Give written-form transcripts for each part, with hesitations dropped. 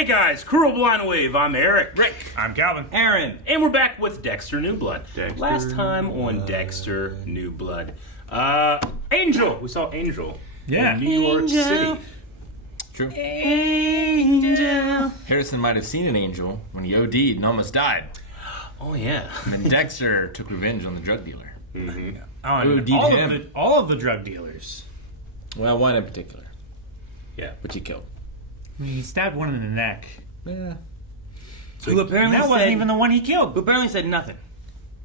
Hey guys, Cruel Blind Wave, I'm Eric. Rick. I'm Calvin. Aaron. And we're back with Dexter New Blood. Dexter Last time on Dexter New Blood. Angel! We saw Angel. Yeah. In New York City. True. Angel. Harrison might have seen an angel when he OD'd and almost died. Oh yeah. And then Dexter took revenge on the drug dealer. Mm-hmm. All of the drug dealers. Well, one in particular, Yeah. which he killed. I mean, he stabbed one in the neck. Yeah. So Who apparently And that said, wasn't even the one he killed. who apparently said nothing.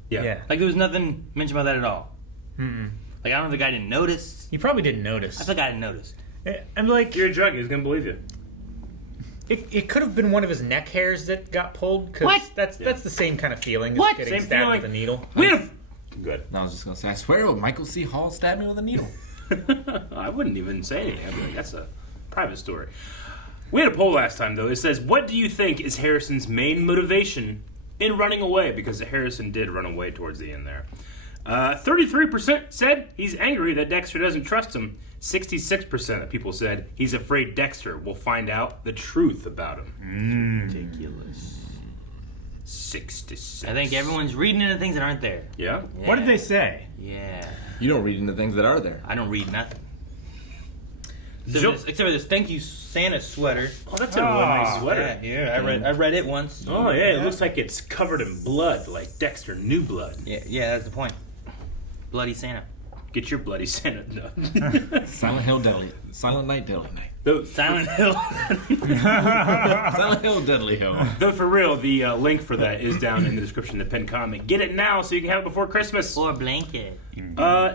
Yeah. Like there was nothing mentioned about that at all. Mm-mm. Like I don't know if the guy didn't notice. He probably didn't notice. I think I didn't notice. I'm like, You're a druggie, he's gonna believe you. it could have been one of his neck hairs that got pulled. Cause What? That's the same kind of feeling as What? getting Same stabbed feeling. with a needle. Good. And I was just gonna say, I swear, Michael C. Hall stabbed me with a needle. I wouldn't even say anything. I'd be like, that's a private story. We had a poll last time, though. It says, what do you think is Harrison's main motivation in running away? Because Harrison did run away towards the end there. 33% said he's angry that Dexter doesn't trust him. 66% of people said he's afraid Dexter will find out the truth about him. Ridiculous. 66. I think everyone's reading into things that aren't there. Yeah? What did they say? Yeah. You don't read into things that are there. I don't read nothing. Jo- Except for this thank you Santa sweater. Oh, that's a really nice sweater. Yeah, I read it once. Oh, yeah, it looks like it's covered in blood, like Dexter New Blood. Yeah, that's the point. Bloody Santa. Get your bloody Santa. No. Silent Hill Deadly. Silent Night Deadly Night. Silent Hill. Silent Hill Deadly Hill. Though for real, the link for that is down in the description of the pinned comment. Get it now so you can have it before Christmas. Or blanket.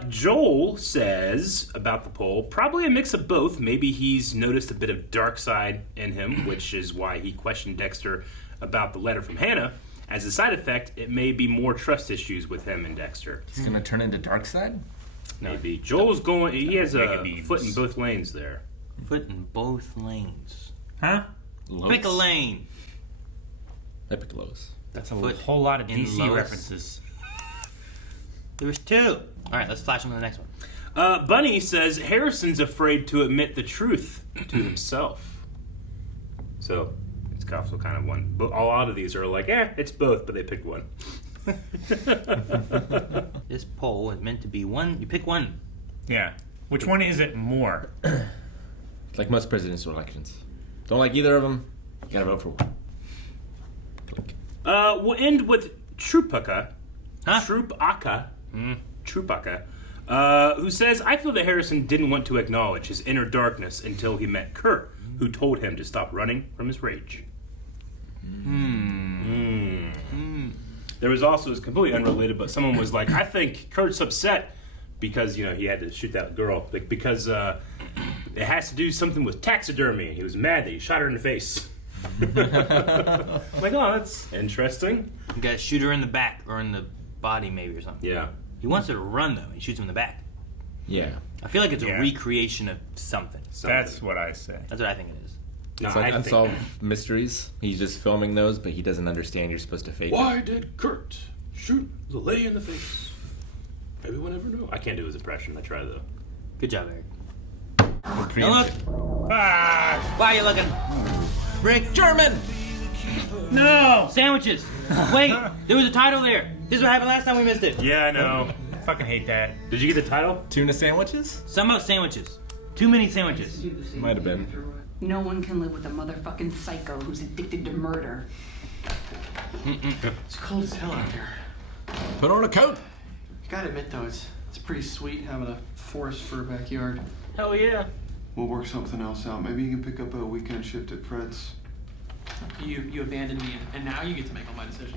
Joel says about the poll, probably a mix of both. Maybe he's noticed a bit of dark side in him, which is why he questioned Dexter about the letter from Hannah. As a side effect, it may be more trust issues with him and Dexter. He's gonna turn into Darkseid? Maybe. Joel's going, he has a Megabeams. foot in both lanes there. Foot in both lanes. Huh? Lois? Pick a lane. I picked Lois. That's a Foot whole lot of in DC Lois. references. There's two. All right, let's flash on to the next one. Bunny says Harrison's afraid to admit the truth to himself. So, it's also kind of one. But a lot of these are like, it's both, but they picked one. This poll is meant to be one. You pick one. Yeah. Which one is it more? It's like most presidential elections. Don't like either of them, you gotta vote for one. Click. We'll end with Trupaka. Huh? Trupaka. Who says, I feel that Harrison didn't want to acknowledge his inner darkness until he met Kurt, who told him to stop running from his rage. There was also, it's completely unrelated, but someone was like, I think Kurt's upset because, he had to shoot that girl. Like, because it has to do something with taxidermy. He was mad that he shot her in the face. I'm like, oh, that's interesting. You gotta shoot her in the back or in the body, maybe, or something. Yeah. He wants her to run, though. He shoots her in the back. Yeah. I feel like it's a Yeah. recreation of something. That's what I say. That's what I think it is. No, It's like I think- Unsolved Mysteries. He's just filming those, but he doesn't understand you're supposed to fake it. Why did Kurt shoot the lady in the face? Maybe we'll never know. I can't do his impression. I try though. Good job, Eric. Don't Don't look. Ah! Why are you looking? Rick. German! No! Sandwiches. Wait, there was a title there. This is what happened last time we missed it. Yeah, I know. Fucking hate that. Did you get the title? Tuna sandwiches? Some about sandwiches. Too many sandwiches. Might have been. No one can live with a motherfucking psycho who's addicted to murder. It's cold as hell out here. Put on a coat! You gotta admit though, it's pretty sweet having a forest for a backyard. Hell yeah. We'll work something else out. Maybe you can pick up a weekend shift at Fred's. You abandoned me, and now you get to make all my decisions.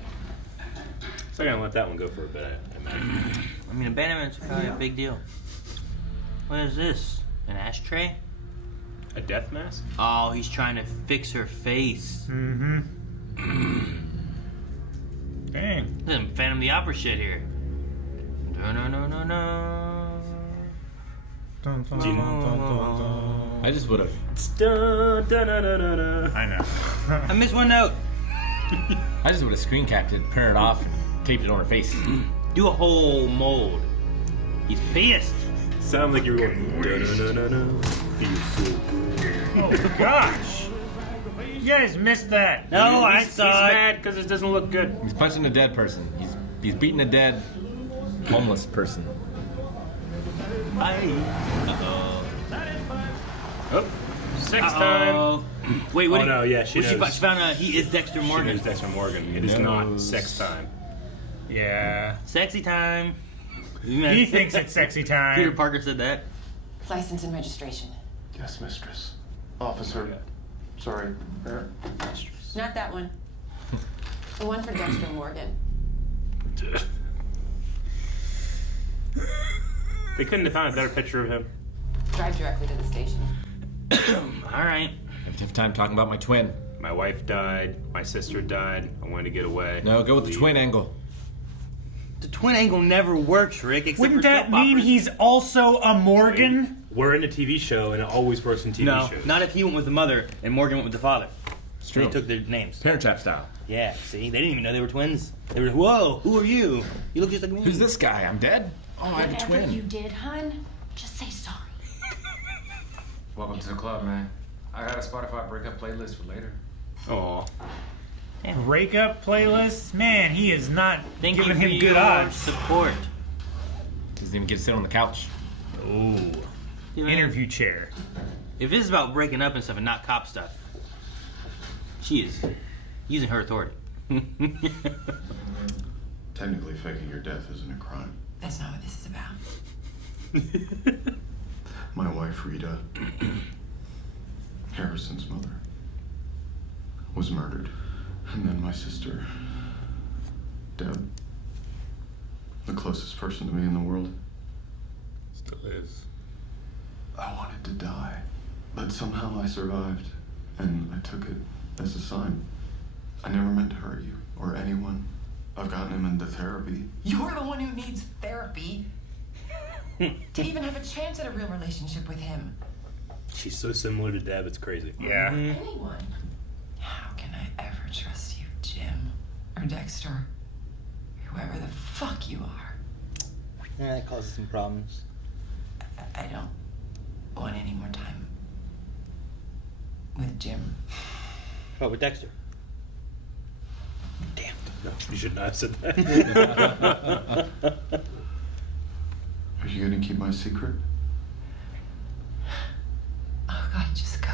So I'm gonna let that one go for a bit. I imagine. I mean, abandonment's probably a big deal. What is this? An ashtray? A death mask? Oh, he's trying to fix her face. Mm-hmm. Dang. This is Phantom of the Opera shit here. No. Dun, dun, dun, dun, dun, dun. I just would have. I know. I missed one note. I just would have screen capped it, printed it off, and taped it on her face. Do a whole mold. He's pissed. Sound like you were going. No. Feels so good. Oh gosh. You guys missed that. No, I He's saw it. mad because it doesn't look good. He's punching a dead person. He's beating a dead homeless person. Oh, sex time. Wait, what? Oh, no, yeah, she knows. She found out he is Dexter She Morgan. knows Dexter Morgan. It is not sex time. Yeah. Sexy time. He thinks it's sexy time. Peter Parker said that. License and registration. Yes, mistress. Officer. Sorry. Not that one. The one for Dexter Morgan. They couldn't have found a better picture of him. Drive directly to the station. All right. I have time talking about my twin. My wife died. My sister died. I wanted to get away. No, go with the Leave. twin angle. The twin angle never works, Rick. Except Wouldn't for that soap mean operas. he's also a Morgan? We're in a TV show, and it always works in TV No, shows. not if he went with the mother and Morgan went with the father. It's They true. took their names. Parent Trap style. Yeah, see? They didn't even know they were twins. They were, whoa, who are you? You look just like me. Who's this guy? I'm dead? Oh, I have a Whatever you twin. did, hun, just say sorry. Welcome to the club, man. I got a Spotify breakup playlist for later. Aw. Breakup playlist? Man, he is not Thank you giving for him good your odds. support. Doesn't even get to sit on the couch. Ooh. Yeah, man. Interview chair. If this is about breaking up and stuff and not cop stuff, she is using her authority. Technically, faking your death isn't a crime. That's not what this is about. My wife, Rita, Harrison's mother, was murdered. And then my sister, Deb, the closest person to me in the world. Still is. I wanted to die, but somehow I survived, and I took it as a sign. I never meant to hurt you or anyone. I've gotten him into therapy. You're the one who needs therapy to even have a chance at a real relationship with him. She's so similar to Deb, it's crazy. Yeah. Anyone. How can I ever trust you, Jim or Dexter? Whoever the fuck you are. Yeah, that causes some problems. I don't want any more time with Jim. Oh, with Dexter. Damn. No, you should not have said that. Are you gonna keep my secret? Oh God, just go.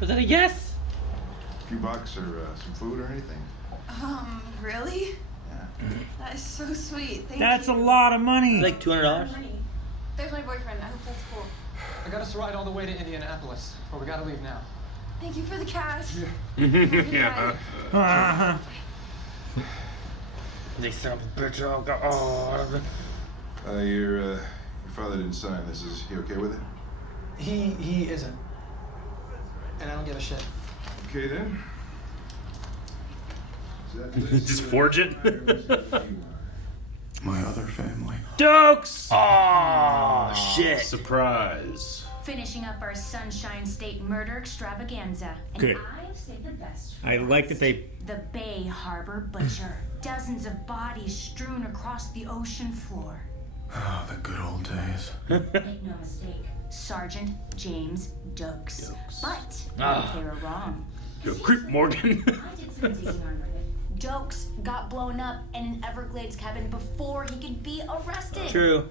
Was that a yes? A few bucks or some food or anything? Really? Yeah. That is so sweet. Thank That's you. a lot of money. Like $200? There's my boyfriend. I hope that's cool. I got us a ride all the way to Indianapolis, but we gotta leave now. Thank you for the cash. Yeah. Uh-huh. They son of a bitch. Oh, God. Your father didn't sign this. Is he okay with it? He isn't. And I don't give a shit. Okay then. Just forge it. My other family. Dokes! Oh, shit. Surprise. Finishing up our Sunshine State murder extravaganza. And Good. I've saved the best for I like that last. they... The Bay Harbor Butcher. Dozens of bodies strewn across the ocean floor. Oh, the good old days. Make no mistake, Sergeant James Dokes. But they were wrong. Yo, creep Morgan. I did some digging on Reddit. Dokes got blown up in an Everglades cabin before he could be arrested. True.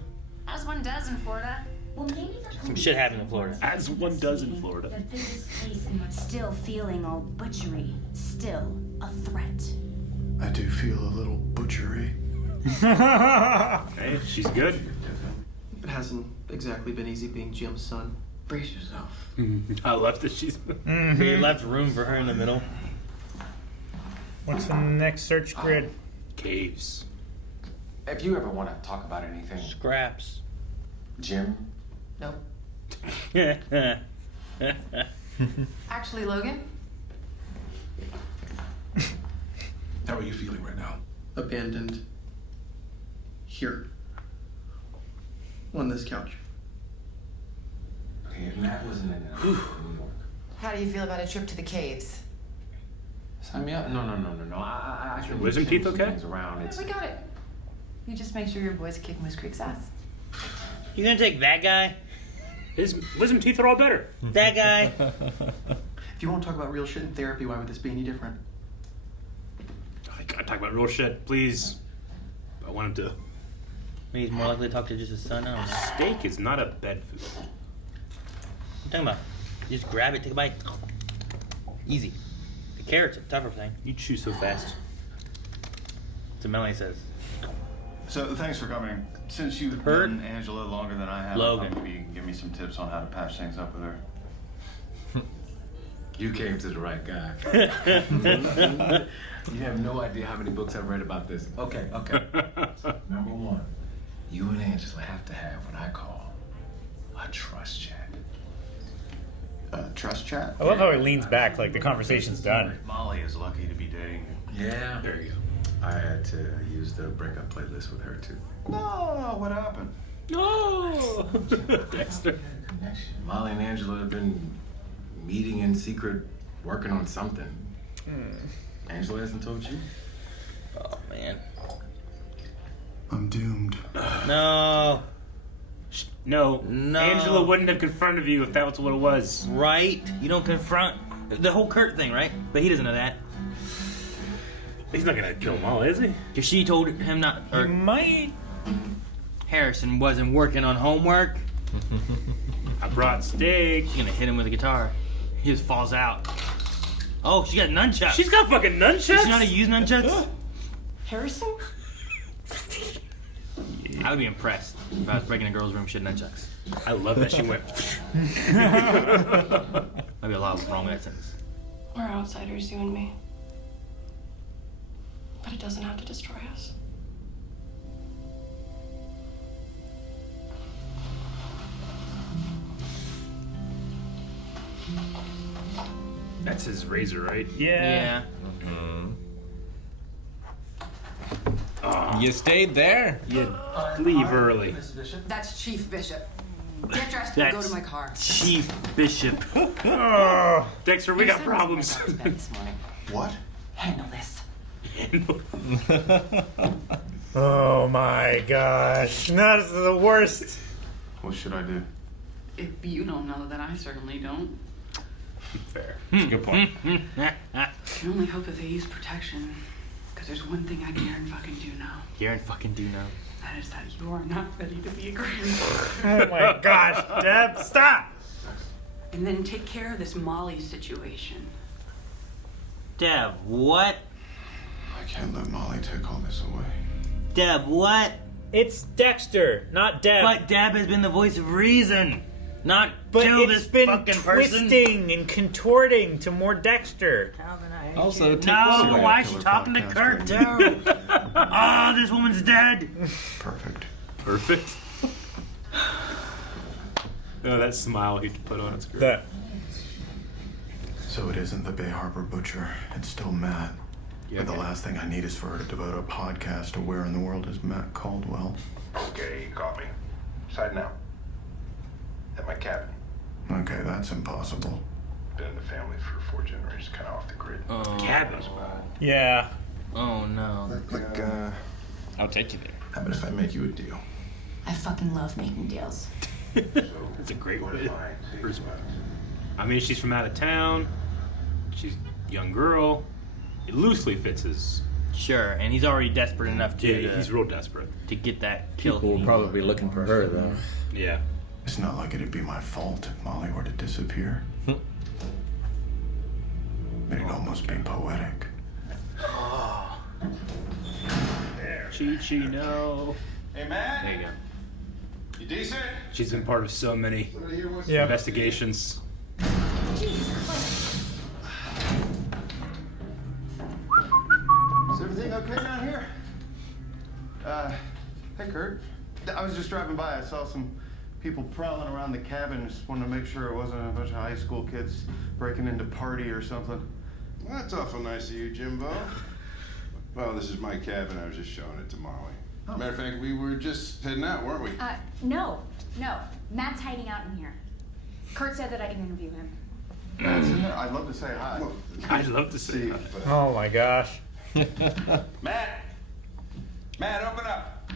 As one does in Florida. Well, maybe Some shit happened in Florida. As one does in Florida. The biggest case in my still feeling all butchery. Still a threat. I do feel a little butchery. Hey, she's good. It hasn't exactly been easy being Jim's son. Brace yourself. I love that she's. They left room for her in the middle. What's the next search grid? Caves. If you ever want to talk about anything, Scraps. Jim, Nope. Yeah. Actually, Logan, How are you feeling right now? Abandoned. Here. On this couch. okay, if Matt wasn't in New York, how do you feel about a trip to the caves? sign me up. No. I can wisdom change teeth some okay? things around. It's We got it. You just make sure your boys kick Moose Creek's ass. You gonna take that guy? His wisdom teeth are all better. That guy. If you want to talk about real shit in therapy, why would this be any different? I gotta talk about real shit, please. I want him to. Maybe he's more likely to talk to just his son. I don't know. Steak is not a bed food. What are you talking about? You just grab it, take a bite. Easy. The carrot's a tougher thing. You chew so fast. So Melanie says. So thanks for coming. Since you've Hurt? known Angela longer than I have, Logan. I thought maybe you can give me some tips on how to patch things up with her. You came to the right guy. You have no idea how many books I've read about this. Okay. Number one, you and Angela have to have what I call a trust chat. Trust chat? I love how he leans back like the conversation's done. Molly is lucky to be dating you. Yeah. There you go. I had to use the breakup playlist with her too. No, what happened? No! Dexter. Molly and Angela have been meeting in secret, working on something. Angela hasn't told you? Oh, man. I'm doomed. No. No. No. Angela wouldn't have confronted you if that was what it was. Right? You don't confront the whole Kurt thing, right? But he doesn't know that. He's not gonna kill Molly, is he? Because she told him not. Or He might. Harrison wasn't working on homework. I brought steak. She's gonna hit him with a guitar. He just falls out. Oh, she got nunchucks. She's got fucking nunchucks? Does she know how to use nunchucks? Harrison? I would be impressed if I was breaking a girl's room. She had nunchucks. I love that she went. Might be a lot wrong with that sentence. We're outsiders, you and me. But it doesn't have to destroy us. That's his razor, right? Yeah. You stayed there? You leave early. That's Chief Bishop. Get dressed and go That's to my car. Chief Bishop. Dexter, we got problems. What? Handle this. Oh my gosh. That's the worst. What should I do? If you don't know, then I certainly don't. Fair. Good point. I can only hope that they use protection. Because there's one thing I fucking do know. Garen fucking do know. That is that you are not ready to be a grandmother. Oh my gosh, Deb, stop! And then take care of this Molly situation. Deb, what? I can't let Molly take all this away. Deb, what? It's Dexter, not Deb. But Deb has been the voice of reason. Not But kill it's this been fucking person. twisting and contorting to more Dexter. Also, take No, this away. why is she talking to Kurt too? Oh, this woman's dead. Perfect. Perfect. Oh, that smile he put on it's great. That. So it isn't the Bay Harbor Butcher. It's still Matt. But the last thing I need is for her to devote a podcast to where in the world is Matt Caldwell. Okay, you caught me. Side now. At my cabin. Okay, that's impossible. Been in the family for 4 generations, kind of off the grid. Oh, Cabin. Yeah. oh no. Like, I'll take you there. how about if I make you a deal? I fucking love making deals. That's a great way. I mean, she's from out of town. She's a young girl. It loosely fits his. Sure, and he's already desperate enough to Yeah, he's real desperate. to get that kill. People will probably be looking for her, though. Yeah. It's not like it'd be my fault if Molly were to disappear. But it'd almost be poetic. Chi, no. Hey, Matt. There you go. You decent? She's been part of so many Yeah. investigations. Is everything okay down here? Hey Kurt. I was just driving by. I saw some people prowling around the cabin. Just wanted to make sure it wasn't a bunch of high school kids breaking into party or something. Well, that's awful nice of you, Jimbo. Well, this is my cabin. I was just showing it to Molly. Matter of fact, we were just heading out, weren't we? No. Matt's hiding out in here. Kurt said that I can interview him. That's in there. I'd love to say hi. Well, I'd love to see. but, Oh my gosh. Matt! Matt, open up!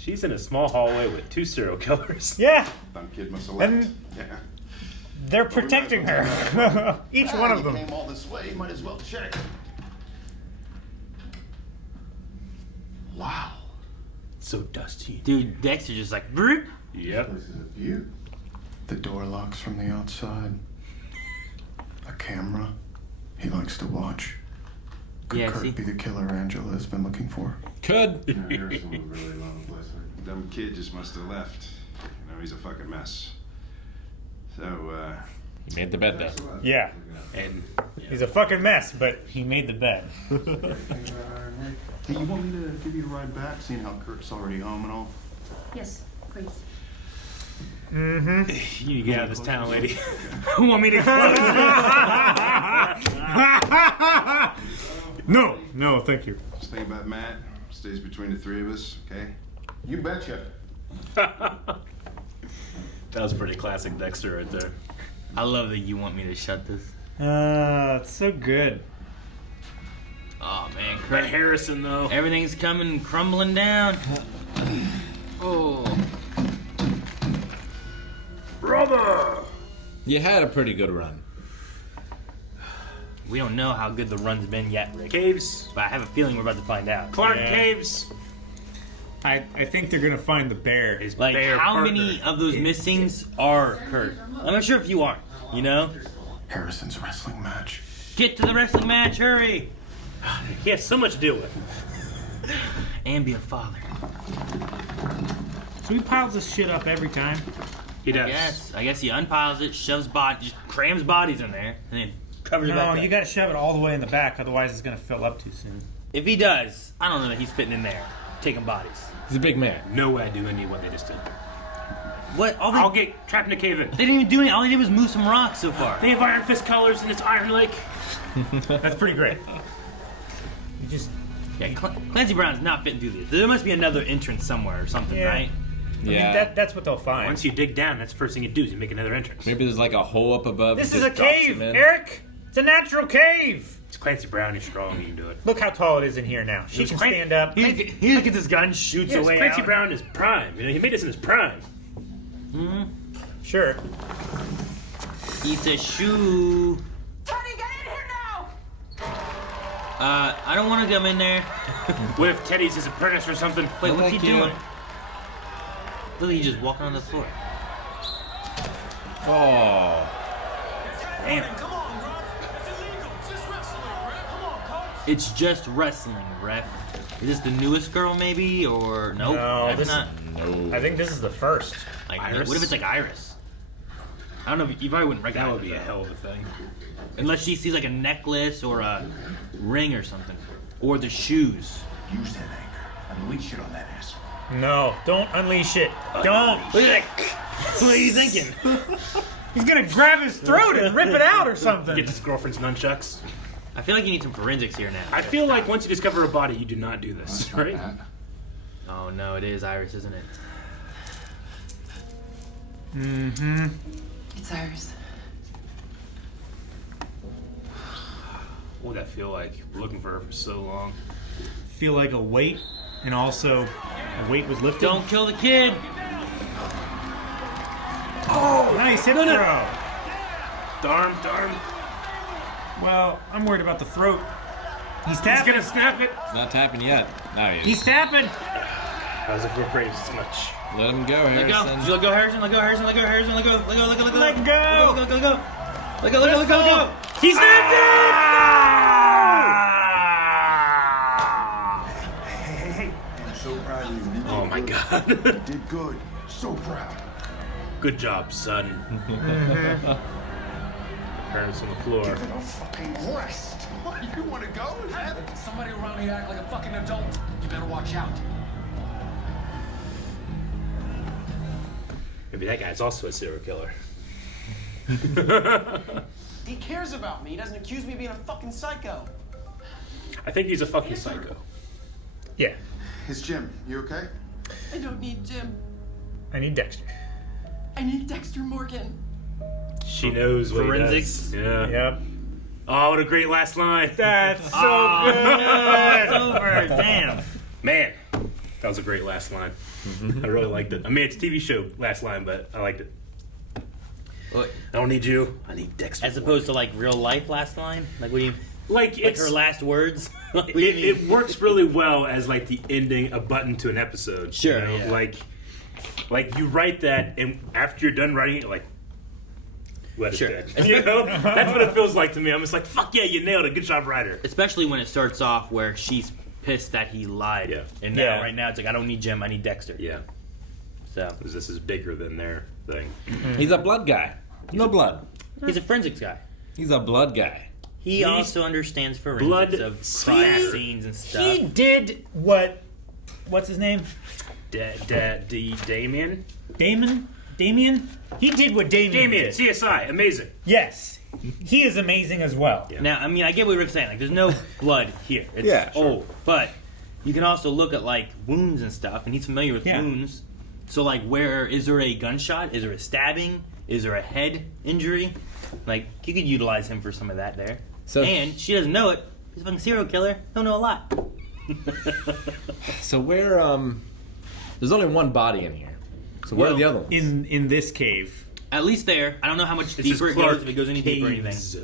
She's in a small hallway with 2 serial killers. Yeah. Dumb kid must have left. And Yeah. they're protecting her. Each one of them. You came all this way, you might as well check. Wow. So dusty. Dude, Dexter just like, "Brrrt." Yep. This is a view. The door locks from the outside. A camera. He likes to watch. Could Yeah, Kurt see? be the killer Angela has been looking for? Could. Yeah, Harrison was really long place. Dumb kid just must have left. You know, he's a fucking mess. So, He made the bed though. Yeah. And He's a fucking mess, but he made the bed. Hey, you want me to give you a ride back, seeing how Kurt's already home and all? Yes, please. Mm-hmm. you need to get out of this town, lady. Who want me to close? No, thank you. just think about Matt. Stays between the 3 of us, okay? You betcha. That was pretty classic Dexter right there. I love that you want me to shut this. It's so good. Oh man, But Kurt. Harrison, though. Everything's coming crumbling down. Oh. Brother! You had a pretty good run. We don't know how good the run's been yet, Rick. Caves. But I have a feeling we're about to find out. Clark Yeah. Caves. I think they're gonna find the bear. His Like, bear how partner. many of those missings are Kurt? I'm not sure if you are. You know? Harrison's wrestling match. Get to the wrestling match, hurry! He has so much to deal with. And be a father. So he piles this shit up every time. He does. I guess he unpiles it, shoves just crams bodies in there, and then covers it back No, up. you gotta shove it all the way in the back, otherwise it's gonna fill up too soon. If he does, I don't know that he's fitting in there, taking bodies. He's a big man. No way I do any of what they just did. What? I'll get trapped in a cave in. They didn't even do anything. All they did was move some rocks so far. They have Iron Fist colors and it's Iron Lake. That's pretty great. You just Yeah, Clancy Brown's not fitting through this. There must be another entrance somewhere or something, Yeah. right? I mean, that's what they'll find. Once you dig down, that's the first thing you do is you make another entrance. Maybe there's like a hole up above. This he is a just drops cave, him in. Eric. It's a natural cave. It's Clancy Brown. He's strong. He can do it. Look how tall it is in here now. She can stand up. He just gets his gun, shoots Yes, away Clancy out. Brown is prime. You know, he made this in his prime. Sure. Eats a shoe. Tony, get in here now! I don't want to come in there. What if Teddy's his apprentice or something? Wait, what's he Thank you. doing? Look, he's just walking on the floor. Oh. Damn. It's just wrestling, ref. Is this the newest girl, maybe, or nope? No, that's this- not. No. I think this is the first. Like, Iris? what if it's like Iris? I don't know. You probably wouldn't recognize. That would be her, a though. hell of a thing. Unless she sees like a necklace or a ring or something, or the shoes. Use that anger. Unleash it on that asshole. No, don't unleash it. Don't. Look at that. What are you thinking? He's gonna grab his throat and rip it out or something. Get his girlfriend's nunchucks. I feel like you need some forensics here now. I feel like once you discover a body, you do not do this, right? Oh no, it is Iris, isn't it? Mm-hmm. It's Iris. What would that feel like? Looking for her for so long. Feel like a weight, and also a weight was lifted. Don't kill the kid. Oh, nice hip throw. Darn, darn. Well, I'm worried about the throat. He's He's tapping. gonna snap it. It's not tapping yet. Now he is. He's tapping. As if we're afraid it's too much. Let him go, Let go. Harrison. Let go, Harrison. Let go, Harrison. Let go, Harrison. Let go. Let go. Let go. Let go. Let go. Let go. Let go. Let go. Let go. Let go. He snapped it! Hey, I'm so proud of you. You Oh my god. did good. So proud. Good job, son. Parents on the floor. Give it a fucking rest. What, you want to go? Is that it? Somebody around here act like a fucking adult. You better watch out. Maybe that guy's also a serial killer. He cares about me. He doesn't accuse me of being a fucking psycho. I think he's a fucking psycho. Yeah, It's Jim. You okay? I don't need Jim. I need Dexter. I need Dexter Morgan. She knows what Forensics? he does. Yeah. Yep. Oh, what a great last line. That's so Oh, good. it's over. Damn. Man, That was a great last line. I really liked it. I mean, it's a TV show last line, but I liked it. Well, I don't need you. I need Dexter. as opposed to like real life last line. Like what do you? Like it's her last words. What do you mean? it works really well as like the ending, a button to an episode. Sure, you know? yeah. Like you write that, and after you're done writing it, like. Let Sure. it dead. You know, that's what it feels like to me. I'm just like, fuck yeah, you nailed it. Good job, writer. Especially when it starts off where she's pissed that he lied. Yeah. And now, right now, it's like, I don't need Jim, I need Dexter. Yeah. So. Because this is bigger than their thing. He's a blood guy. No blood. He's a forensics guy. He's a blood guy. He also understands forensics blood of crime scenes and stuff. He did what's his name? Damien? Damien? He did what Damien did. CSI, amazing. Yes. He is amazing as well. Yeah. Now, I mean, I get what Rick's saying. Like, there's no blood here. It's Yeah, sure. old. But you can also look at, like, wounds and stuff, and he's familiar with wounds. So, like, where is there a gunshot? Is there a stabbing? Is there a head injury? Like, you could utilize him for some of that there. So- and she doesn't know it. He's a fucking serial killer. Don't know a lot. So where there's only one body in here. So where are the other ones? In this cave. At least there. I don't know how much This deeper is it goes, Clark if it goes any deeper or anything. Caves.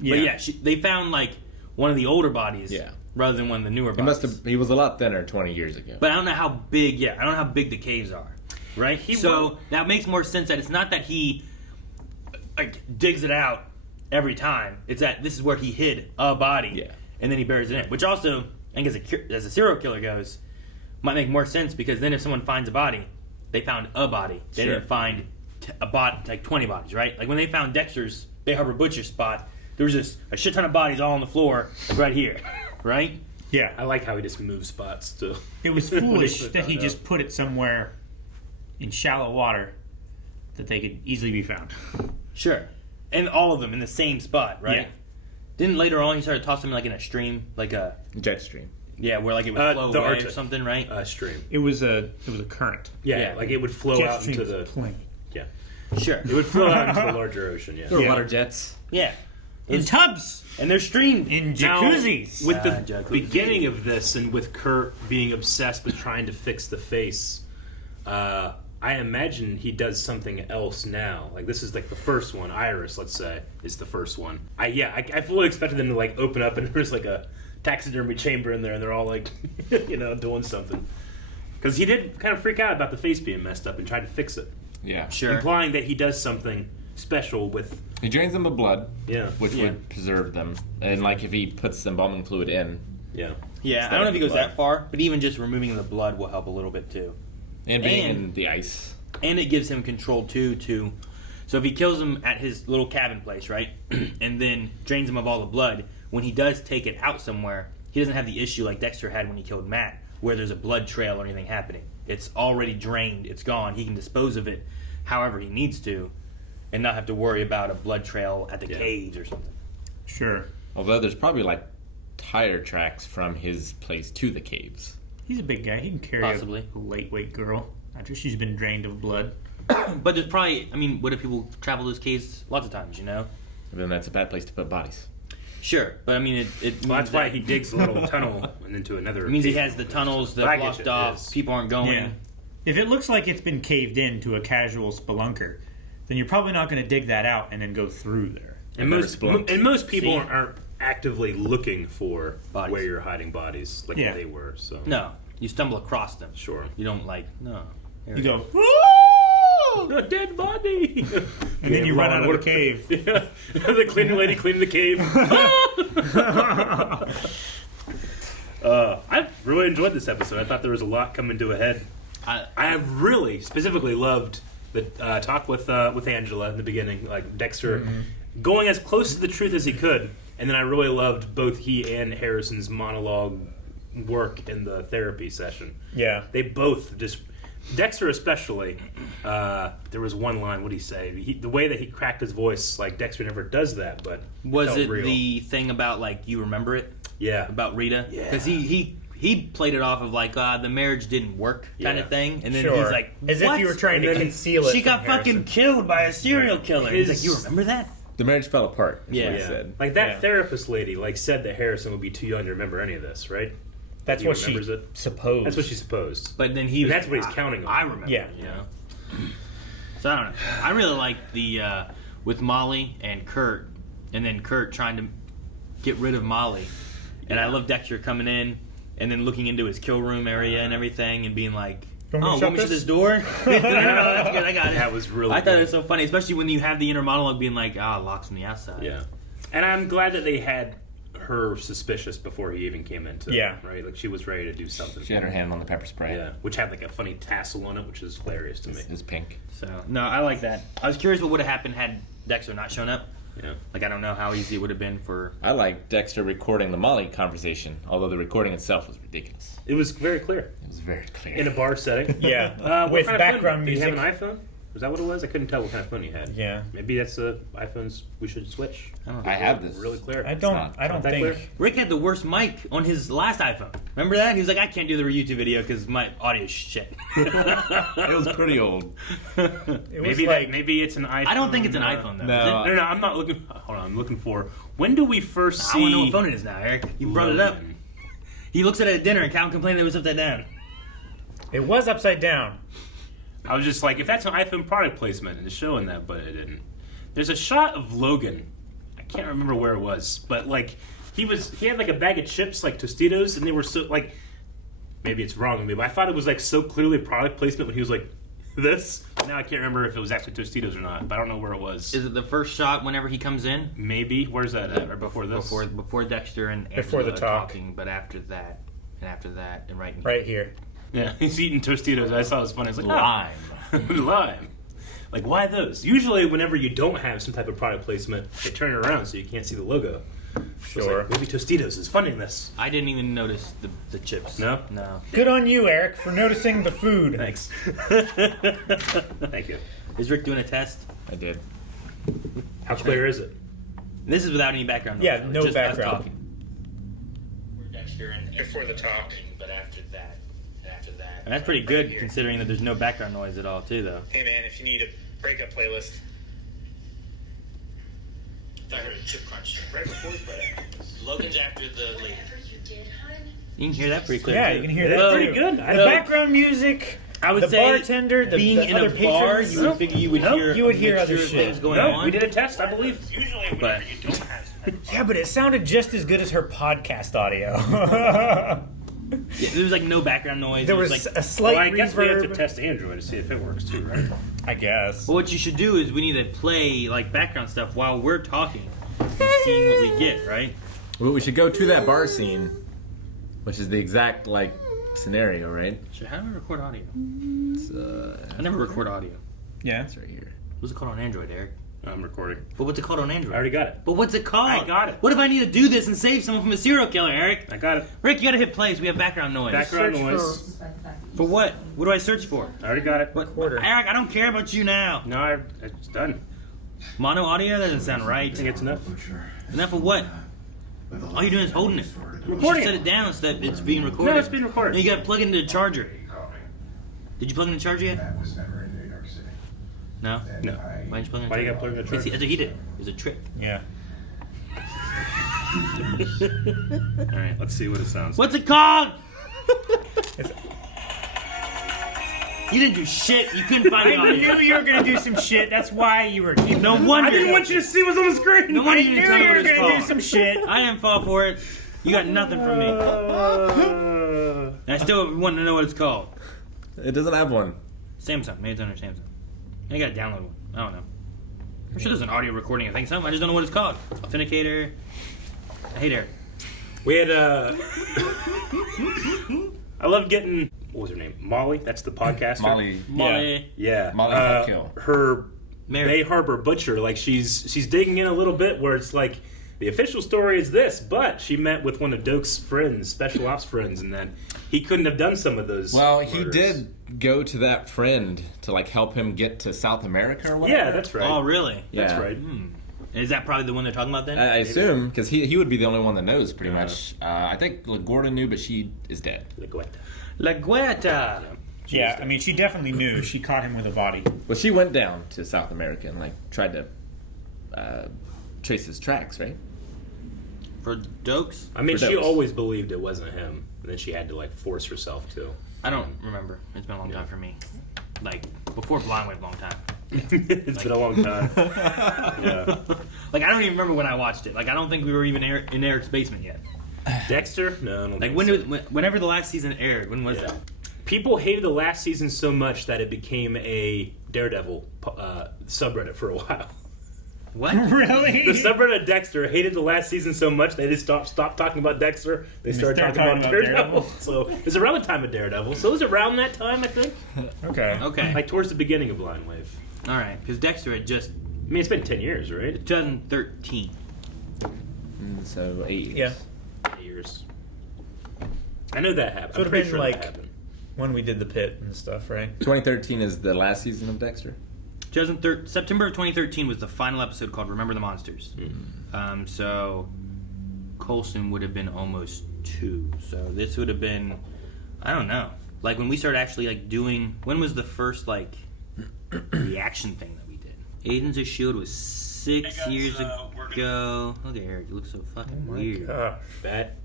But yeah, they found, like, one of the older bodies rather than one of the newer bodies. He was a lot thinner 20 years ago. But I don't know how big, I don't know how big the caves are. Right? So that makes more sense that it's not that he like digs it out every time. It's that this is where he hid a body. And then he buries it in. Which also, I think as a serial killer goes, might make more sense because then if someone finds a body, they found a body. They didn't find a body, like 20 bodies, right? Like when they found Dexter's Bay Harbor Butcher spot, there was just a shit ton of bodies all on the floor, like right here, right? Yeah. I like how he just moves spots too. It was foolish that he just put it somewhere in shallow water that they could easily be found. Sure. And all of them in the same spot, right? Yeah. Didn't later on he started tossing them like in a stream, like a jet stream. Yeah, where like it would flow the away Arctic or something, right? Stream. It was a current. Yeah, like it would flow Jet out into streams the plane. Yeah. Sure. It would flow out into the larger ocean, yeah. There were water jets. Yeah. In tubs. And they're streamed. In Now, jacuzzis. with the jacuzzi. beginning of this and with Kurt being obsessed with trying to fix the face, I imagine he does something else now. Like this is like the first one. Iris, let's say, is the first one. I fully expected them to like open up and there's like a taxidermy chamber in there and they're all like, doing something. Because he did kind of freak out about the face being messed up and tried to fix it. Yeah. Sure. Implying that he does something special with... He drains them of blood. Yeah. Which would preserve them. And like if he puts embalming fluid in. Yeah. Yeah, I don't know if he goes that far, but even just removing the blood will help a little bit too. And being in the ice. And it gives him control too. So if he kills him at his little cabin place, right, and then drains him of all the blood, when he does take it out somewhere, he doesn't have the issue like Dexter had when he killed Matt, where there's a blood trail or anything happening. It's already drained. It's gone. He can dispose of it however he needs to and not have to worry about a blood trail at the caves or something. Sure. Although there's probably like tire tracks from his place to the caves. He's a big guy. He can carry Possibly. a lightweight girl after she's been drained of blood. But there's probably, what if people travel those caves lots of times, And then that's a bad place to put bodies. Sure, but it means Well, that's why he digs a little tunnel and into another... It means he has the tunnels that I get blocked you, off. yes. People aren't going. Yeah. If it looks like it's been caved in to a casual spelunker, then you're probably not going to dig that out and then go through there. And most people See? aren't actively looking for Bodies. where you're hiding bodies like they were. So No, you stumble across them. Sure. You don't no. There You it go, a dead body, and then you run out of the cave. Yeah. The cleaning lady cleaned the cave. I really enjoyed this episode. I thought there was a lot coming to a head. I have really specifically loved the talk with Angela in the beginning, like Dexter going as close to the truth as he could, and then I really loved both he and Harrison's monologue work in the therapy session. Yeah. They both just... Dexter especially, there was one line, what did he say? The way that he cracked his voice, like Dexter never does that, but Was felt it real. the thing about you remember it? Yeah. About Rita? Yeah. Because he played it off of the marriage didn't work kind of thing, and then Sure. he's like, as if what? you were trying And to then conceal it. She from got Harrison. fucking killed by a serial killer. He's like, you remember that? The marriage fell apart, is what he Yeah. said. Like that therapist lady, said that Harrison would be too young to remember any of this, right? That's He what she remembers it. supposed. That's what she supposed. But then he And was, that's what he's counting on. I remember. Yeah. You know. So I don't know. I really like the with Molly and Kurt, and then Kurt trying to get rid of Molly, and I love Dexter coming in and then looking into his kill room area and everything, and being like, "Oh, want me to shut this door?" No, that's good. I got it. That was really. I thought good. it was so funny, especially when you have the inner monologue being like, "Ah, locks from the outside." Yeah, and I'm glad that they had her suspicious before he even came into it, Yeah. right? Like she was ready to do something. She had her hand on the pepper spray. Yeah, which had like a funny tassel on it, which is hilarious to me. It's pink. So no, I like that. I was curious what would have happened had Dexter not shown up. Yeah. Like I don't know how easy it would have been for. I like Dexter recording the Molly conversation, although the recording itself was ridiculous. It was very clear. It was very clear. In a bar setting. Yeah. What With kind of background phone? music. Did you have an iPhone? Was that what it was? I couldn't tell what kind of phone you had. Yeah. Maybe that's iPhones we should switch. I have this. Really clear. I don't Not think. clear? Rick had the worst mic on his last iPhone. Remember that? He was like, I can't do the YouTube video because my audio's shit. It was pretty old. Maybe it's an iPhone. I don't think it's an iPhone though. No. Is it? No, I'm not looking. Hold on, I'm looking for. When do we first I see? want to know what phone it is now, Eric. You brought it up. Logan? He looks at it at dinner and Calvin complained that it was upside down. It was upside down. I was just like, if that's an iPhone product placement, and it's showing that, but it didn't. There's a shot of Logan. I can't remember where it was, but like he had like a bag of chips, like Tostitos, and they were so like. Maybe it's wrong of me, but I thought it was like so clearly product placement when he was like this. Now I can't remember if it was actually Tostitos or not, but I don't know where it was. Is it the first shot whenever he comes in? Maybe. Where's that at? Or before this? Before Dexter and Before Angela the talk. talking, but after that, and right in Right here. Yeah, he's eating Tostitos. I saw it was funny. I was like, Lime. lime. Like, why those? Usually, whenever you don't have some type of product placement, they turn it around so you can't see the logo. So it's Sure. like, maybe Tostitos is funding this. I didn't even notice the chips. No? No. Good on you, Eric, for noticing the food. Thanks. Thank you. Is Rick doing a test? I did. How clear is it? This is without any background noise. Yeah, though. no Just us background. talking. Dexter and Before the talk. But after that. And that's pretty good considering that there's no background noise at all, too, though. Hey man, if you need a breakup playlist. I heard a chip crunch. Right before we put it. Logan's after the lady. You can hear that pretty clear. Yeah, too. you can hear that That's too. pretty good. The background music. I would the say bartender, the being in other a bar, patrons. you would figure you would hear you would hear a other mixture of shit. things going No, on. we did a test, I believe. Usually when But- you don't have Yeah, but it sounded just as good as her podcast audio. Yeah, there was like no background noise. There It was like, a slight Well, I guess we have to reverb. test Android to see if it works too, right? I guess. Well, what you should do is we need to play like background stuff while we're talking, and seeing what we get, right? Well, we should go to that bar scene, which is the exact like scenario, right? So how do we record audio? It's, I never record audio. Yeah. it's right here. What's it called on Android, Eric? I'm recording. But what's it called on Android? I already got it. But what's it called? I got it. What if I need to do this and save someone from a serial killer, Eric? I got it. Rick, you gotta hit play so we have background noise. Background Search noise. For what? What do I search for? I already got it. What? Quarter. Eric, I don't care about you now. No, it's done. Mono audio? That doesn't sound right. I think it's enough. Enough of what? All you're doing is holding it. You Recording should set it. it down so that it's being recorded. No, it's being recorded. No, you gotta plug it into the charger. Did you plug in the charger yet? That was never in New York City. No? No. Why didn't you plug in the Why you charger? gotta plug in the See, charger? that's what he did. It was a trick. Yeah. All right, let's see what it sounds like. What's it called? You didn't do shit. You couldn't find the I knew audio. you were gonna do some shit. That's why you were keeping. No wonder. I didn't want you to see what's on the screen. No wonder I you knew didn't tell me you what were it's gonna do called. some shit. I didn't fall for it. You got nothing from me. And I still want to know what it's called. It doesn't have one. Samsung. Maybe it's under Samsung. I gotta download one. I don't know. I'm sure there's an audio recording thing something. I just don't know what it's called. Authenticator. I hate Eric. We had I love getting. What was her name? Molly. That's the podcaster. Molly. Molly. Yeah. Molly fuck kill. Her Mary. Bay Harbor Butcher. Like she's digging in a little bit where it's like the official story is this, but she met with one of Doak's friends, special ops friends, and then he couldn't have done some of those. Well, he murders. did go to that friend to like help him get to South America or whatever. Yeah, that's right. Oh, really? Yeah. That's right. Is that probably the one they're talking about then? I assume because he would be the only one that knows pretty much. I think LaGuardia knew, but she is dead. La Gueta. Yeah, I mean, she definitely knew. She caught him with a body. Well, she went down to South America and like tried to trace his tracks, right? For Dokes? I mean, For she Dokes. always believed it wasn't him, and then she had to like force herself to. I don't remember. It's been a long time for me. Like, before Blind Wave, long time. It's been a long time. Yeah. Like, I don't even remember when I watched it. Like, I don't think we were even in Eric's basement yet. Dexter? No, I don't Like, think so. whenever the last season aired, when was that? People hated the last season so much that it became a Daredevil subreddit for a while. What? Really? The subreddit Dexter hated the last season so much they just stopped talking about Dexter. They started talking about Daredevil. So it's around the time of Daredevil. So it was around that time, I think. Okay. Like towards the beginning of Blind Wave. All right, because Dexter had just... I mean, it's been 10 years, right? 2013. So 8 years. Yeah. 8 years. I know that happened. So it I'm would have pretty been sure like that happened. when we did the pit and stuff, right? 2013 is the last season of Dexter. September of 2013 was the final episode called Remember the Monsters. So Coulson would have been almost 2. So this would have been, I don't know. Like when we started actually like doing, when was the first like reaction thing that we did? Agents of S.H.I.E.L.D. was 6 years ago. Look at Eric, you look so fucking weird. God. Fat.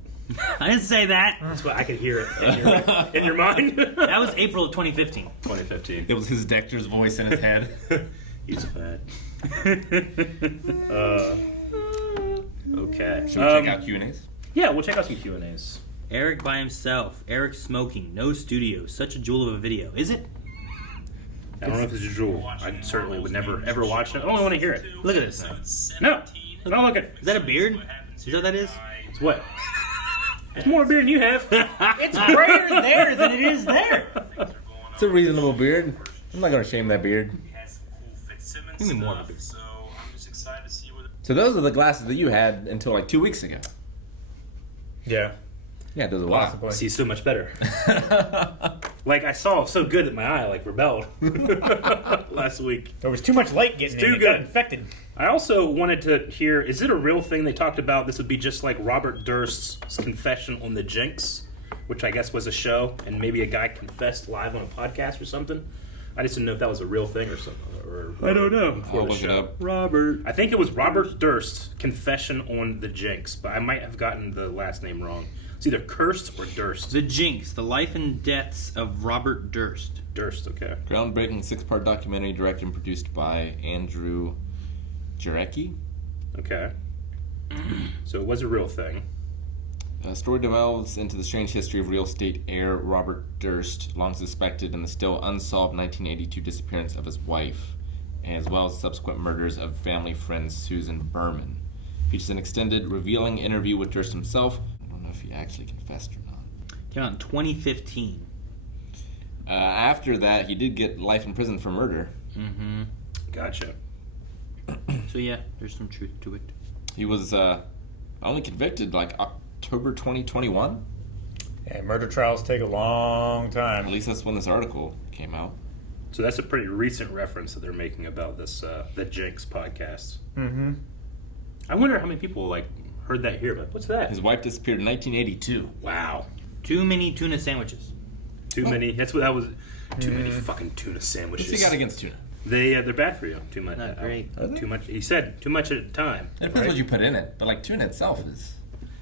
I didn't say that. That's what I could hear it in your mind. That was April of 2015. 2015. It was his Dexter's voice in his head. He's fat. Okay. Should we check out Q&As? Yeah, we'll check out some Q&As. Eric by himself. Eric smoking. No studio. Such a jewel of a video. Is it? I don't know if it's a jewel. I certainly would never ever watch it. I only want to hear it. Look at this now. No, not looking. Is that a beard? Is that what that is? It's what? It's more beard than you have. It's grayer there than it is there. It's a reasonable beard. I'm not going to shame that beard. Give me more of a beard. So those are the glasses that you had until like 2 weeks ago. Yeah. Yeah, those are a while. Possibly. See so much better. Like I saw so good that my eye like rebelled last week. There was too much light getting in. too It got good. infected. I also wanted to hear, is it a real thing they talked about? This would be just like Robert Durst's confession on the Jinx, which I guess was a show, and maybe a guy confessed live on a podcast or something. I just didn't know if that was a real thing or something. Or I don't know. for I'll the look it show. up. Robert. I think it was Robert Durst's confession on the Jinx, but I might have gotten the last name wrong. It's either Kirst or Durst. The Jinx, the life and deaths of Robert Durst. Durst, okay. Groundbreaking 6-part documentary directed and produced by Andrew Jarecki. Okay. So it was a real thing. The story delves into the strange history of real estate heir Robert Durst, long suspected in the still unsolved 1982 disappearance of his wife, as well as subsequent murders of family friend Susan Berman. Features an extended, revealing interview with Durst himself. I don't know if he actually confessed or not. Came out in 2015. After that, he did get life in prison for murder. Mm-hmm. Gotcha. So yeah, there's some truth to it. He was only convicted like October 2021. Yeah, murder trials take a long time. At least that's when this article came out. So that's a pretty recent reference that they're making about this the Jinx podcast. Mm-hmm. I wonder how many people like heard that here. But what's that? His wife disappeared in 1982. Wow. Too many tuna sandwiches. Too many. That's what that was. Too many fucking tuna sandwiches. What's he got against tuna? They're bad for you. Too much. Not great. Too much. He said too much at a time. It depends what you put in it, but like tuna itself is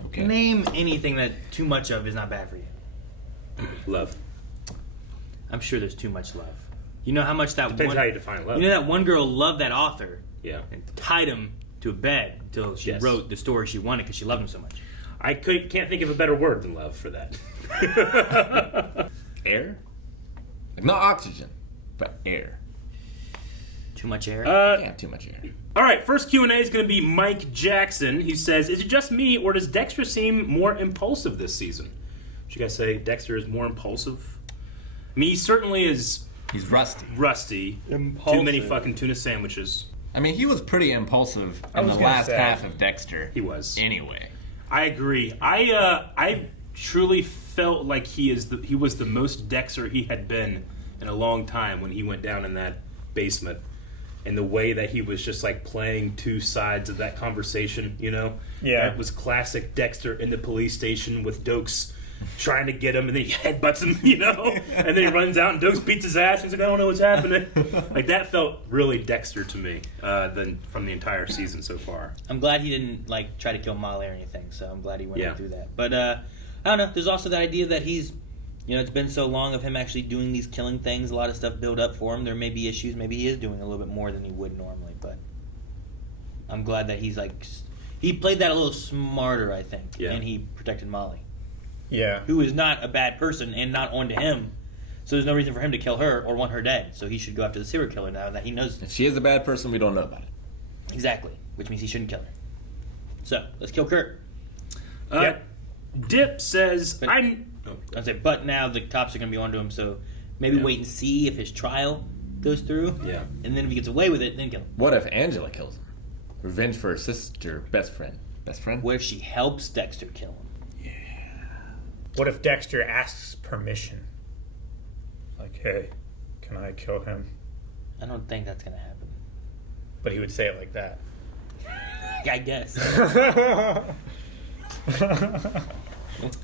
okay. Name anything that too much of is not bad for you. Love. I'm sure there's too much love. You know how much that Depends one... how you define love. You know that one girl loved that author Yeah. and tied him to a bed until she Yes. wrote the story she wanted because she loved him so much. I can't think of a better word than love for that. Air? Like not oxygen, but air. Too much air? Yeah, too much air. All right, first Q&A is going to be Mike Jackson. He says, is it just me, or does Dexter seem more impulsive this season? Should you guys say Dexter is more impulsive? I mean, he certainly is... He's rusty. Rusty. Impulsive. Too many fucking tuna sandwiches. I mean, he was pretty impulsive I in was the gonna last say. half of Dexter. He was. Anyway. I agree. I truly felt like he was the most Dexter he had been in a long time when he went down in that basement. And the way that he was just like playing two sides of that conversation, you know? Yeah. That was classic Dexter in the police station with Dokes trying to get him, and then he headbutts him, and then he runs out and Dokes beats his ass. He's like, I don't know what's happening. Like, that felt really Dexter to me from the entire season so far. I'm glad he didn't try to kill Molly or anything, so I'm glad he went through that. But I don't know. There's also that idea that he's, it's been so long of him actually doing these killing things. A lot of stuff built up for him. There may be issues. Maybe he is doing a little bit more than he would normally. But I'm glad that he's he played that a little smarter, I think, and he protected Molly. Yeah. Who is not a bad person and not on to him. So there's no reason for him to kill her or want her dead. So he should go after the serial killer now that he knows. If she is a bad person, we don't know about it. Exactly. Which means he shouldn't kill her. So, let's kill Kurt. Dip says, but now the cops are going to be onto him, so maybe wait and see if his trial goes through. Yeah. And then if he gets away with it, then kill him. What if Angela kills him? Revenge for her sister, best friend. Best friend? What if she helps Dexter kill him? What if Dexter asks permission? Like, hey, can I kill him? I don't think that's going to happen. But he would say it like that. I guess.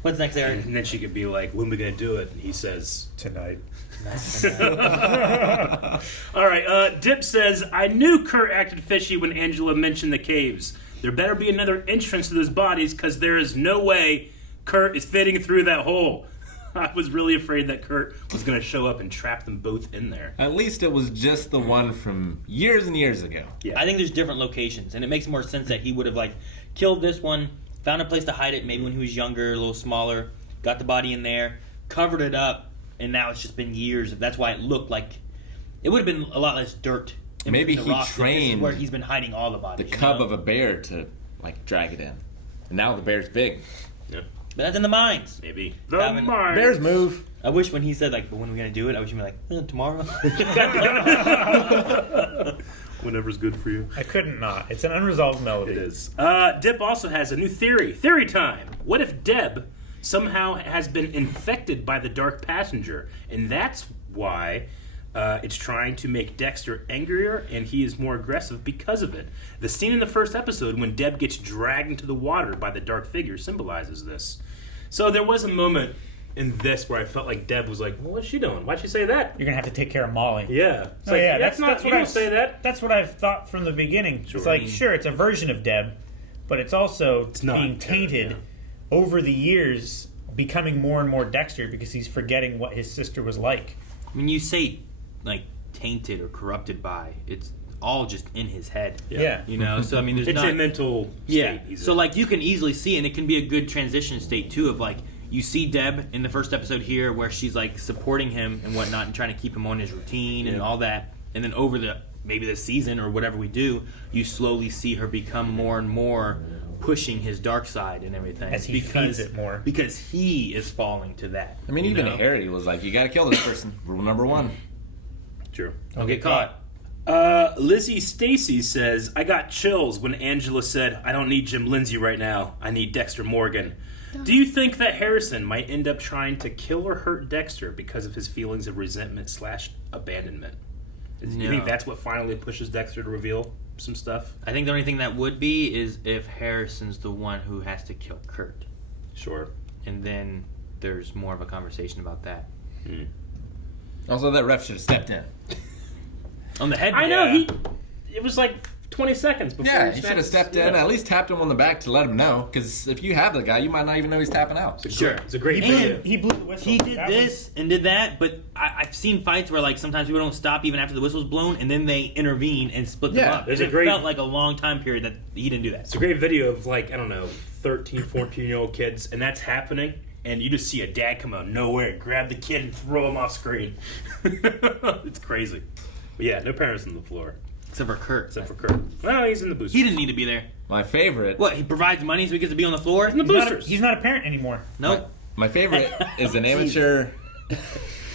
What's next, Eric? And then she could be like, when are we going to do it? And he says, Tonight. All right, Dip says, I knew Kurt acted fishy when Angela mentioned the caves. There better be another entrance to those bodies because there is no way Kurt is fitting through that hole. I was really afraid that Kurt was going to show up and trap them both in there. At least it was just the one from years and years ago. Yeah. I think there's different locations, and it makes more sense that he would have killed this one, found a place to hide it, maybe when he was younger, a little smaller, got the body in there, covered it up, and now it's just been years. That's why it looked like it would have been a lot less dirt. Maybe he trained where he's been hiding all the bodies. The cub of a bear to drag it in, and now the bear's big. Yeah. But that's in the mines. Maybe. Mines. Bears move. I wish when he said, but when are we going to do it? I wish he'd be like, tomorrow. Whenever's good for you. I couldn't not. It's an unresolved melody. It is. Dip also has a new theory. Theory time. What if Deb somehow has been infected by the dark passenger, and that's why it's trying to make Dexter angrier, and he is more aggressive because of it. The scene in the first episode when Deb gets dragged into the water by the dark figure symbolizes this. So there was a moment in this where I felt like Deb was like, well, what's she doing? Why'd she say that? You're going to have to take care of Molly. Yeah. It's that's what I say that. That's what I've thought from the beginning. Sure. It's like, sure, it's a version of Deb, but it's also being tainted over the years, becoming more and more Dexter because he's forgetting what his sister was like. When you say, tainted or corrupted by, it's all just in his head. Yeah. So, I mean, there's it's not... a mental state. Yeah. So, you can easily see, and it can be a good transition state, too, of, you see Deb in the first episode here where she's, supporting him and whatnot and trying to keep him on his routine and all that. And then over maybe the season or whatever we do, you slowly see her become more and more pushing his dark side and everything. As he feeds it more. Because he is falling to that. I mean, even Harry was like, you got to kill this person. Rule number 1. True. Don't get caught. Lizzie Stacy says, I got chills when Angela said, I don't need Jim Lindsay right now. I need Dexter Morgan. Do you think that Harrison might end up trying to kill or hurt Dexter because of his feelings of resentment / abandonment? Do you think that's what finally pushes Dexter to reveal some stuff? I think the only thing that would be is if Harrison's the one who has to kill Kurt. Sure. And then there's more of a conversation about that. Also, that ref should have stepped in. On the head. I know, it was 20 seconds before. Yeah, he should have stepped in, at least tapped him on the back to let him know. Because if you have the guy, you might not even know he's tapping out. Sure. It's a great video. He blew the whistle. He did and did that, but I've seen fights where sometimes people don't stop even after the whistle's blown, and then they intervene and split them up. It felt like a long time period that he didn't do that. It's a great video of 13, 14-year-old kids, and that's happening, and you just see a dad come out of nowhere, grab the kid, and throw him off screen. It's crazy. But yeah, no parents on the floor. Except for Kurt. Well, he's in the boosters. He didn't need to be there. My favorite. What, he provides money so he gets to be on the floor? He's in the boosters. He's not a parent anymore. Nope. My favorite is an amateur...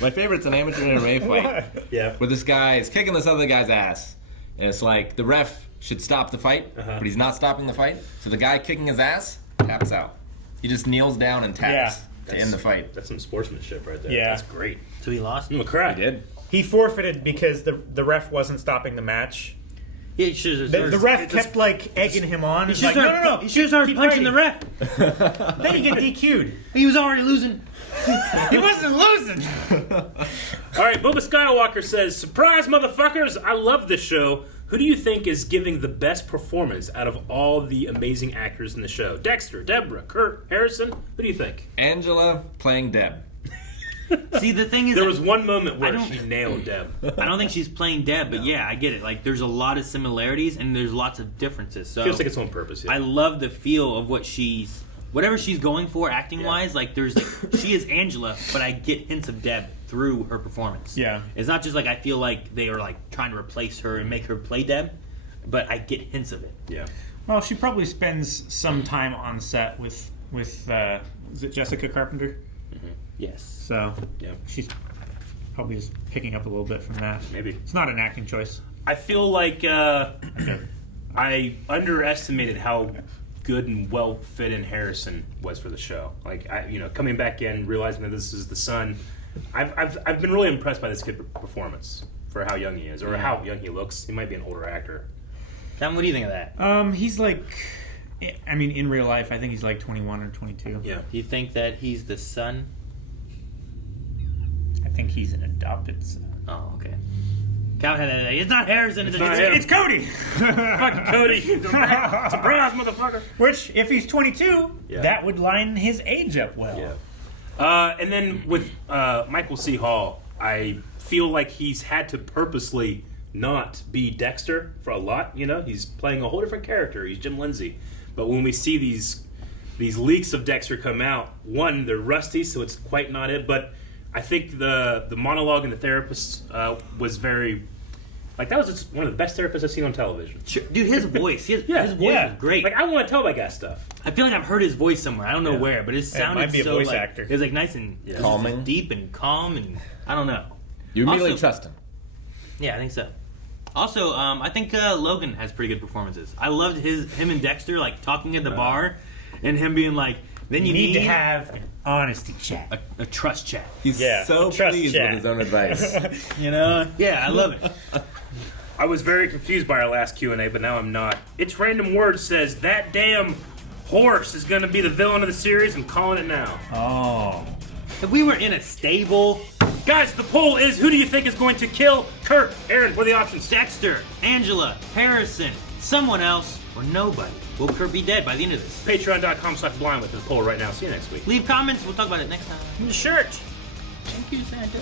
My favorite's an amateur MMA fight. Yeah. Where this guy is kicking this other guy's ass. And it's the ref should stop the fight, but he's not stopping the fight. So the guy kicking his ass taps out. He just kneels down and taps to end the fight. That's some sportsmanship right there. Yeah. That's great. So he lost? I'm a cry. He did. He forfeited because the ref wasn't stopping the match, Yeah, the ref kept like egging him on. He's like, no. He should have started punching the ref. Then you get DQ'd. He was already losing. He wasn't losing. All right, Bubba Skywalker says, "Surprise, motherfuckers! I love this show. Who do you think is giving the best performance out of all the amazing actors in the show? Dexter, Deborah, Kurt, Harrison? Who do you think?" Angela playing Deb. See, the thing is, there was one moment where she nailed Deb. I don't think she's playing Deb, but yeah, I get it. Like, there's a lot of similarities and there's lots of differences. So feels like it's on purpose. Yeah. I love the feel of whatever she's going for, acting wise. Like, she is Angela, but I get hints of Deb through her performance. Yeah, it's not just like I feel like they are like trying to replace her and make her play Deb, but I get hints of it. Yeah. Well, she probably spends some time on set with is it Jessica Carpenter? Mm-hmm. Yes. So yeah, she's probably just picking up a little bit from that. Maybe it's not an acting choice. I feel like I underestimated how good and well fit in Harrison was for the show. Like, coming back in, realizing that this is the son, I've been really impressed by this kid's performance for how young he is, or how young he looks. He might be an older actor. Tom, what do you think of that? He's like, I mean, in real life, I think he's like 21 or 22. Yeah. Do you think that he's the son? I think he's an adopted son. Oh, okay. It's not Harrison. It's Cody. Fucking Cody. Surprise, motherfucker. Which, if he's 22, that would line his age up well. Yeah. And then with Michael C. Hall, I feel like he's had to purposely not be Dexter for a lot. He's playing a whole different character. He's Jim Lindsay. But when we see these leaks of Dexter come out, one, they're rusty, so it's quite not it. But I think the monologue in the therapist was very, like, that was just one of the best therapists I've seen on television. Sure. Dude, his voice, his voice was great. Like, I want to tell that guy stuff. I feel like I've heard his voice somewhere. I don't know where, but it sounded might be a so voice like actor. it was like nice and calming, deep and calm, and I don't know. You immediately trust him. Yeah, I think so. Also, I think Logan has pretty good performances. I loved him and Dexter like talking at the bar, and him being like, "Then you need to have an honesty chat, a trust chat." He's so pleased with his own advice. Yeah, I love it. I was very confused by our last Q&A, but now I'm not. It's Random Word says, "That damn horse is going to be the villain of the series. I'm calling it now." Oh. If we were in a stable... Guys, the poll is, who do you think is going to kill Kurt? Aaron, what are the options? Dexter, Angela, Harrison, someone else, or nobody. Will Kurt be dead by the end of this? Patreon.com/blind with the poll right now. See you next week. Leave comments. We'll talk about it next time. In the shirt. Thank you, Santa.